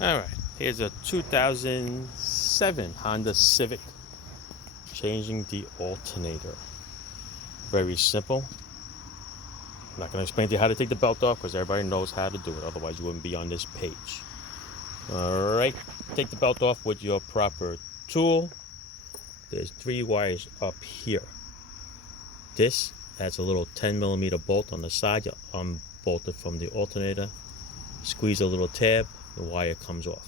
Alright, here's a 2007 Honda Civic. Changing the alternator. Very simple. I'm not going to explain to you how to take the belt off because everybody knows how to do it. Otherwise, you wouldn't be on this page. Alright, take the belt off with your proper tool. There's 3 wires up here. This has a little 10mm bolt on the side. You unbolt it from the alternator. Squeeze a little tab. The wire comes off.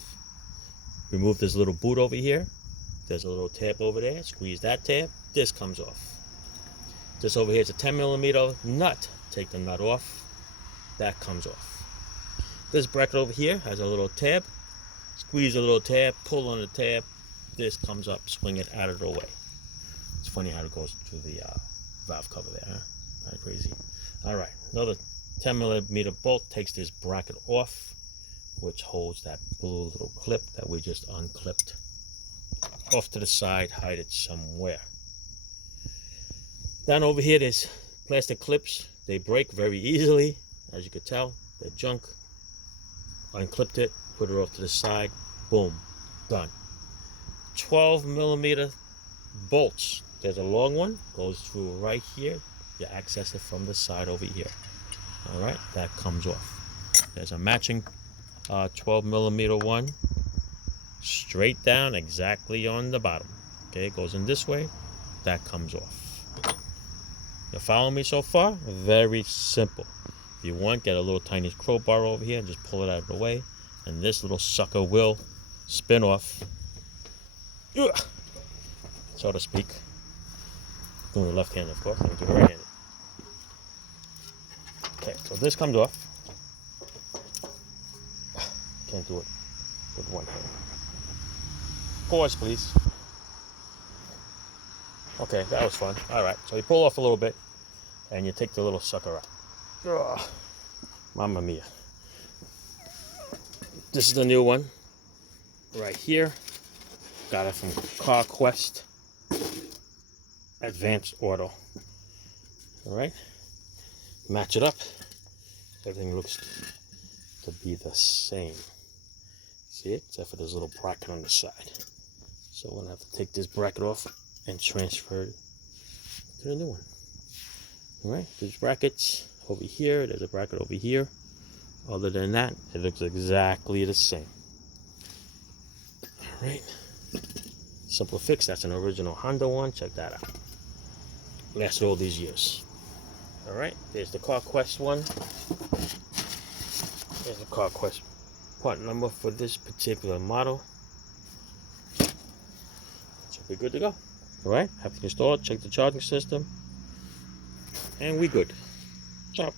Remove this little boot over here. There's a little tab over there. Squeeze that tab. This comes off. This over here is a 10mm nut. Take the nut off. That comes off. This bracket over here has a little tab. Squeeze a little tab. Pull on the tab. This comes up. Swing it out of the way. It's funny how it goes through the valve cover there, huh? Kind of crazy. All right. Another 10mm bolt takes this bracket off, which holds that blue little clip that we just unclipped. Off to the side, hide it somewhere. Down over here, there's plastic clips. They break very easily, as you could tell. They're junk. Unclipped it, put it off to the side. Boom, done. 12mm bolts. There's a long one, goes through right here. You access it from the side over here. All right, that comes off. There's a matching 12mm one, straight down exactly on the bottom. Okay, it goes in this way. That comes off. You follow me so far? Very simple. If you want, get a little tiny crowbar over here and just pull it out of the way, and this little sucker will spin off, so to speak. Doing the left hand, of course. I'm going to do the right handed. Okay, so this comes off. Can't do it with one hand. Pause, please. Okay, that was fun. All right, so you pull off a little bit, and you take the little sucker out. Ugh, Mamma mia. This is the new one, right here. Got it from CarQuest. Advanced Auto. All right, match it up. Everything looks to be the same. See it? Except for this little bracket on the side. So I'm gonna have to take this bracket off and transfer it to the new one. All right, there's brackets over here. There's a bracket over here. Other than that, it looks exactly the same. All right, simple fix. That's an original Honda one. Check that out. Lasted all these years. All right, there's the CarQuest one. There's the CarQuest part number for this particular model. Should be good to go. All right, have to install it, check the charging system, and we good. Ciao.